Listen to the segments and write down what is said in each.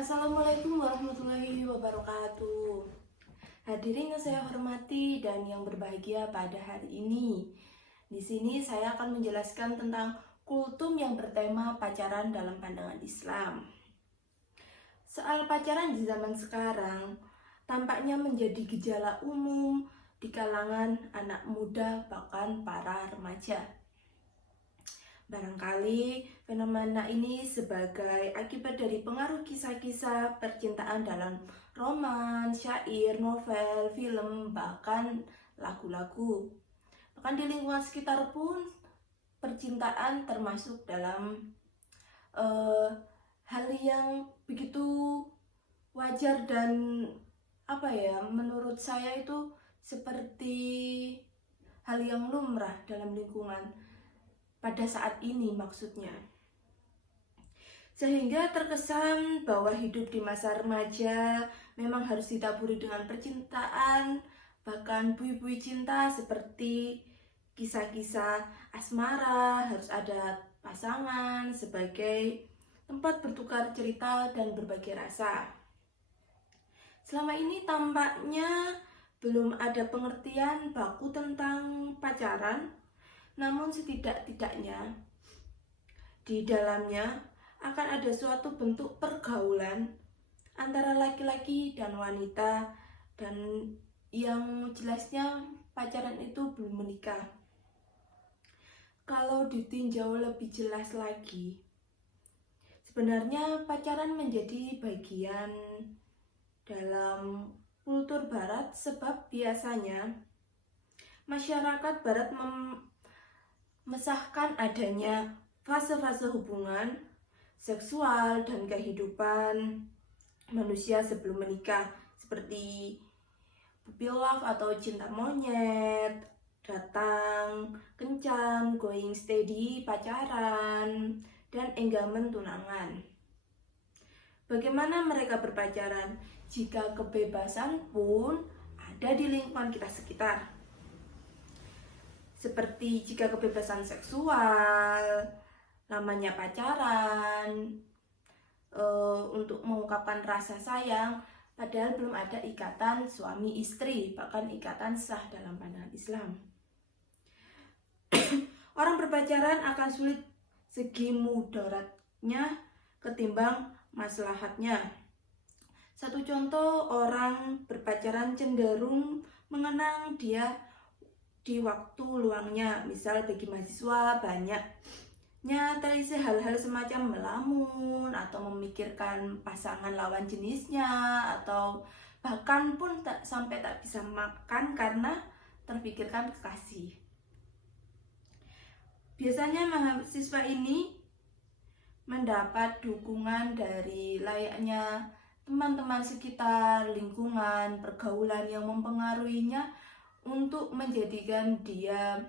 Assalamualaikum warahmatullahi wabarakatuh. Hadirin yang saya hormati dan yang berbahagia pada hari ini. Di sini saya akan menjelaskan tentang kultum yang bertema pacaran dalam pandangan Islam. Soal pacaran di zaman sekarang tampaknya menjadi gejala umum di kalangan anak muda bahkan para remaja. Barangkali fenomena ini sebagai akibat dari pengaruh kisah-kisah percintaan dalam roman, syair, novel, film, bahkan lagu-lagu. Bahkan di lingkungan sekitar pun percintaan termasuk dalam hal yang begitu wajar dan menurut saya itu seperti hal yang lumrah dalam lingkungan pada saat ini maksudnya. Sehingga terkesan bahwa hidup di masa remaja memang harus ditaburi dengan percintaan, bahkan bui-bui cinta seperti kisah-kisah asmara, harus ada pasangan sebagai tempat bertukar cerita dan berbagi rasa. Selama ini tampaknya belum ada pengertian baku tentang pacaran, namun setidak-tidaknya di dalamnya akan ada suatu bentuk pergaulan antara laki-laki dan wanita, dan yang jelasnya pacaran itu belum menikah. Kalau ditinjau lebih jelas lagi, sebenarnya pacaran menjadi bagian dalam kultur barat sebab biasanya masyarakat barat mesahkan adanya fase-fase hubungan seksual dan kehidupan manusia sebelum menikah, seperti puppy love atau cinta monyet, datang, kencan, going steady, pacaran, dan engagement tunangan. Bagaimana mereka berpacaran jika kebebasan pun ada di lingkungan kita sekitar? Seperti jika kebebasan seksual, namanya pacaran, untuk mengungkapkan rasa sayang, padahal belum ada ikatan suami istri, bahkan ikatan sah dalam pandangan Islam. Orang berpacaran akan sulit segi mudaratnya ketimbang maslahatnya. Satu contoh, orang berpacaran cenderung mengenang dia di waktu luangnya. Misal bagi mahasiswa banyaknya terisi hal-hal semacam melamun atau memikirkan pasangan lawan jenisnya, atau bahkan pun sampai tak bisa makan karena terpikirkan kekasih. Biasanya mahasiswa ini mendapat dukungan dari layaknya teman-teman sekitar, lingkungan, pergaulan yang mempengaruhinya untuk menjadikan dia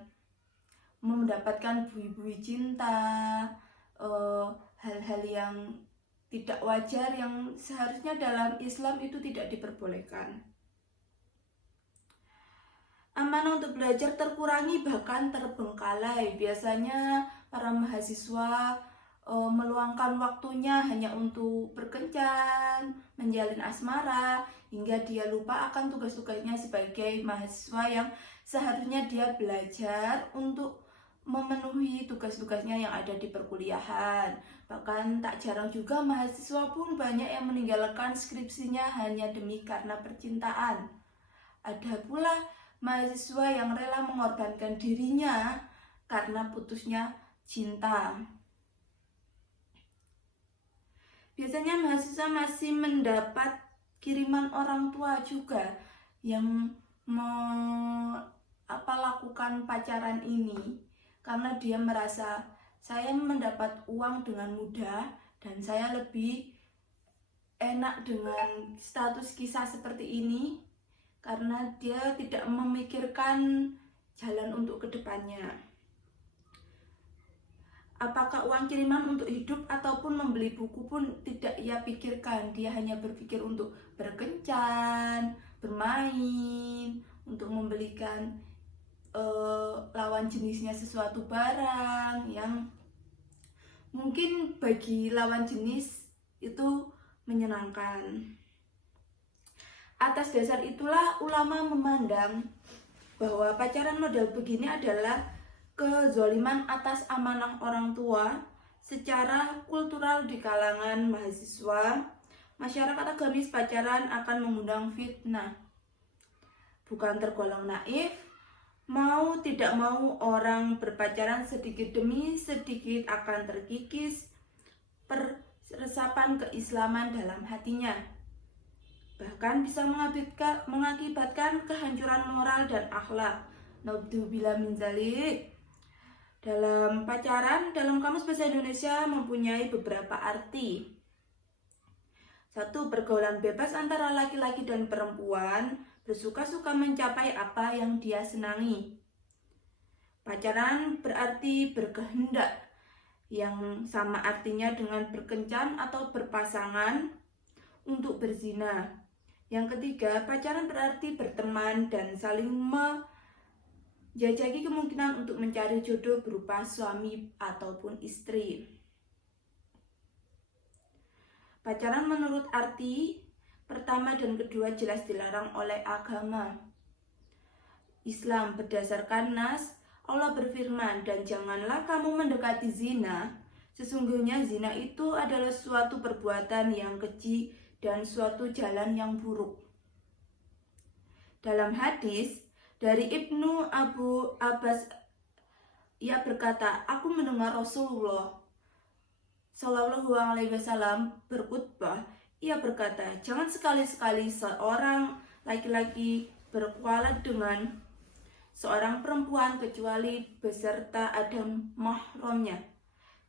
mendapatkan bui-bui cinta, hal-hal yang tidak wajar yang seharusnya dalam Islam itu tidak diperbolehkan. Amanah untuk belajar terkurangi bahkan terbengkalai. Biasanya para mahasiswa meluangkan waktunya hanya untuk berkencan, menjalin asmara, hingga dia lupa akan tugas-tugasnya sebagai mahasiswa yang seharusnya dia belajar untuk memenuhi tugas-tugasnya yang ada di perkuliahan. Bahkan tak jarang juga mahasiswa pun banyak yang meninggalkan skripsinya hanya demi karena percintaan. Ada pula mahasiswa yang rela mengorbankan dirinya karena putusnya cinta. Biasanya mahasiswa masih mendapat kiriman orang tua juga yang lakukan pacaran ini karena dia merasa saya mendapat uang dengan mudah dan saya lebih enak dengan status kisah seperti ini karena dia tidak memikirkan jalan untuk kedepannya. Apakah uang kiriman untuk hidup ataupun membeli buku pun tidak ia pikirkan. Dia hanya berpikir untuk berkencan, bermain, untuk membelikan lawan jenisnya sesuatu barang yang mungkin bagi lawan jenis itu menyenangkan. Atas dasar itulah ulama memandang bahwa pacaran model begini adalah kezoliman atas amanah orang tua. Secara kultural di kalangan mahasiswa, masyarakat agamis pacaran akan mengundang fitnah. Bukan tergolong naif, mau tidak mau orang berpacaran sedikit demi sedikit akan terkikis peresapan keislaman dalam hatinya. Bahkan bisa mengakibatkan kehancuran moral dan akhlak. Naudzubillah min dzalik. Dalam pacaran, dalam Kamus Bahasa Indonesia mempunyai beberapa arti. 1. Pergaulan bebas antara laki-laki dan perempuan, bersuka-suka mencapai apa yang dia senangi. Pacaran berarti berkehendak, yang sama artinya dengan berkencan atau berpasangan untuk berzina. Yang ketiga, pacaran berarti berteman dan saling menjajaki kemungkinan untuk mencari jodoh berupa suami ataupun istri. Pacaran menurut arti pertama dan kedua jelas dilarang oleh agama Islam. Berdasarkan nas, Allah berfirman, "Dan janganlah kamu mendekati zina. Sesungguhnya zina itu adalah suatu perbuatan yang keji dan suatu jalan yang buruk." Dalam hadis dari Ibnu Abu Abbas, ia berkata, "Aku mendengar Rasulullah Shallallahu Alaihi Wasallam berkhutbah. Ia berkata, jangan sekali-sekali seorang laki-laki berkualat dengan seorang perempuan kecuali beserta ada mahramnya,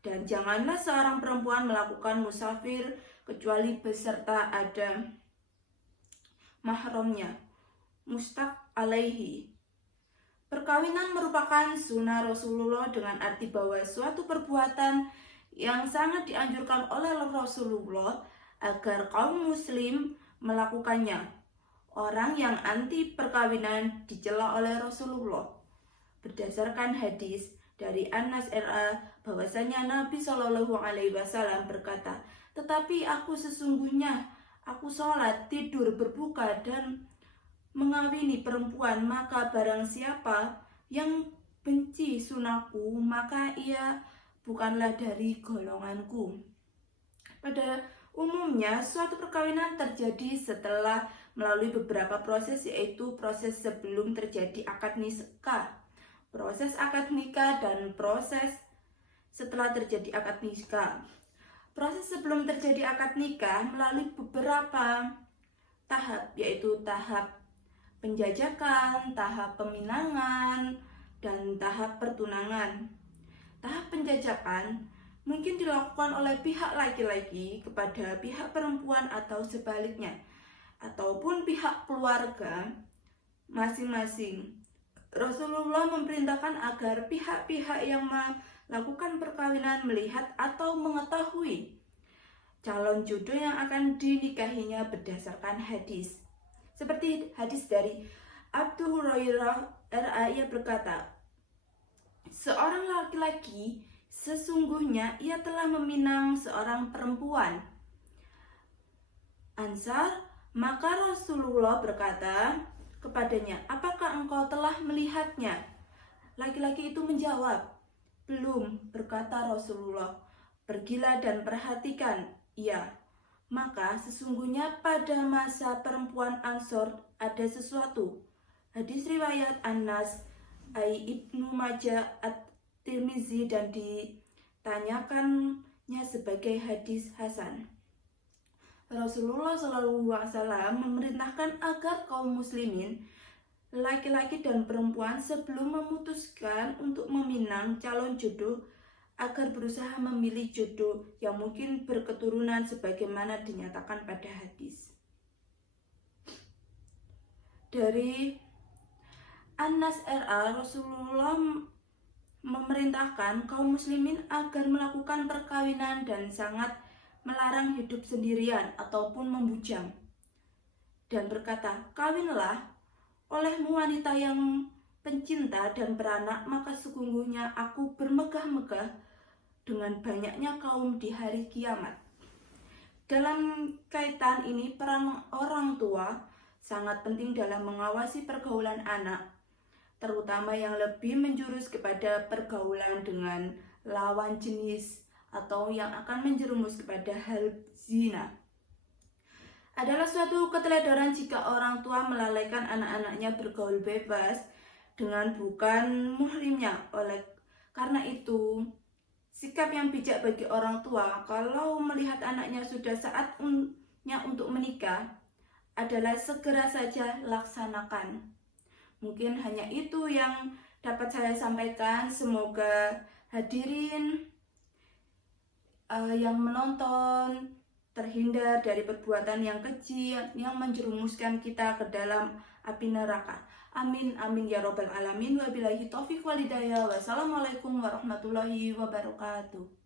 dan janganlah seorang perempuan melakukan musafir kecuali beserta ada mahramnya." Mustaq alaihi. Perkawinan merupakan sunnah Rasulullah dengan arti bahwa suatu perbuatan yang sangat dianjurkan oleh Rasulullah agar kaum muslim melakukannya. Orang yang anti perkawinan dicela oleh Rasulullah. Berdasarkan hadis dari Anas RA bahwasanya Nabi Shallallahu Alaihi Wasallam berkata, "Tetapi aku sesungguhnya aku sholat, tidur, berbuka dan mengawini perempuan, maka barang siapa yang benci sunahku, maka ia bukanlah dari golonganku." Pada umumnya, suatu perkawinan terjadi setelah melalui beberapa proses, yaitu proses sebelum terjadi akad nikah, proses akad nikah, dan proses setelah terjadi akad nikah. Proses sebelum terjadi akad nikah melalui beberapa tahap, yaitu tahap penjajakan, tahap peminangan, dan tahap pertunangan. Tahap penjajakan mungkin dilakukan oleh pihak laki-laki kepada pihak perempuan atau sebaliknya, ataupun pihak keluarga masing-masing. Rasulullah memerintahkan agar pihak-pihak yang melakukan perkawinan melihat atau mengetahui calon jodoh yang akan dinikahinya berdasarkan hadis. Seperti hadis dari Abu Hurairah RA, ia berkata, "Seorang laki-laki sesungguhnya ia telah meminang seorang perempuan Ansar, maka Rasulullah berkata kepadanya, 'Apakah engkau telah melihatnya?' Laki-laki itu menjawab, 'Belum.' Berkata Rasulullah, 'Pergilah dan perhatikan ia.' Maka sesungguhnya pada masa perempuan Ansor ada sesuatu." Hadis riwayat Anas Ibnu Majah At-Tirmizi dan ditanyakannya sebagai hadis hasan. Rasulullah SAW memerintahkan agar kaum muslimin, laki-laki dan perempuan, sebelum memutuskan untuk meminang calon jodoh, agar berusaha memilih jodoh yang mungkin berketurunan sebagaimana dinyatakan pada hadis. Dari Anas RA, Rasulullah memerintahkan kaum muslimin agar melakukan perkawinan dan sangat melarang hidup sendirian ataupun membujang, dan berkata, "Kawinlah olehmu wanita yang pencinta dan beranak, maka sesungguhnya aku bermegah-megah dengan banyaknya kaum di hari kiamat." Dalam kaitan ini, peran orang tua sangat penting dalam mengawasi pergaulan anak, terutama yang lebih menjurus kepada pergaulan dengan lawan jenis atau yang akan menjerumus kepada hal zina. Adalah suatu keteledoran jika orang tua melalaikan anak-anaknya bergaul bebas dengan bukan muhrimnya. Karena itu, sikap yang bijak bagi orang tua kalau melihat anaknya sudah saatnya untuk menikah adalah segera saja laksanakan. Mungkin hanya itu yang dapat saya sampaikan. Semoga hadirin yang menonton terhindar dari perbuatan yang keji yang menjerumuskan kita ke dalam api neraka. Amin amin ya robbal alamin. Wabillahi taufiq walhidayah. Wassalamualaikum warahmatullahi wabarakatuh.